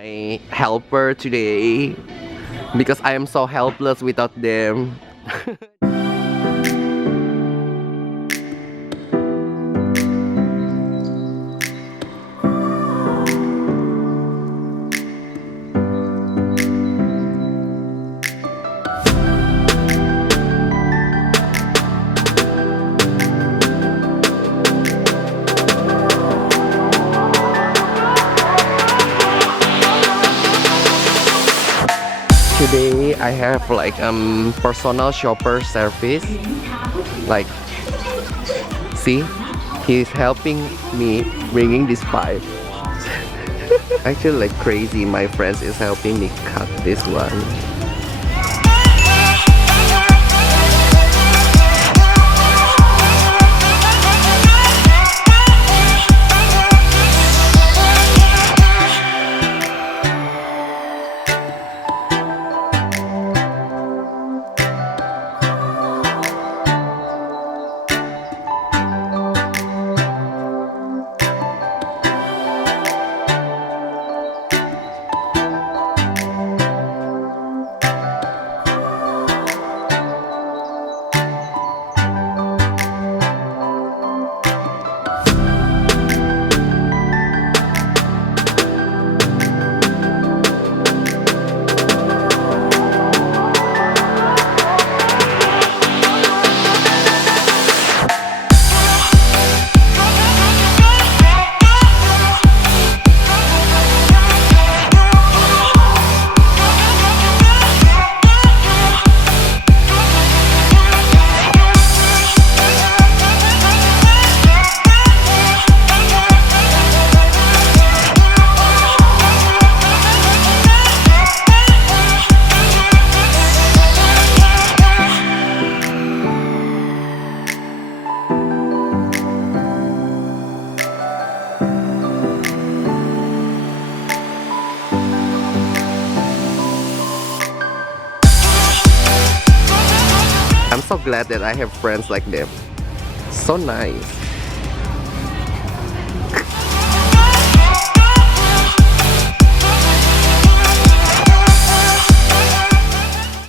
my helper today because I am so helpless without them. Today I have like personal shopper service. Like, see, he's helping me bringing this pipe. Actually, like crazy, my friends is helping me cut this one. I'm so glad that I have friends like them. So nice.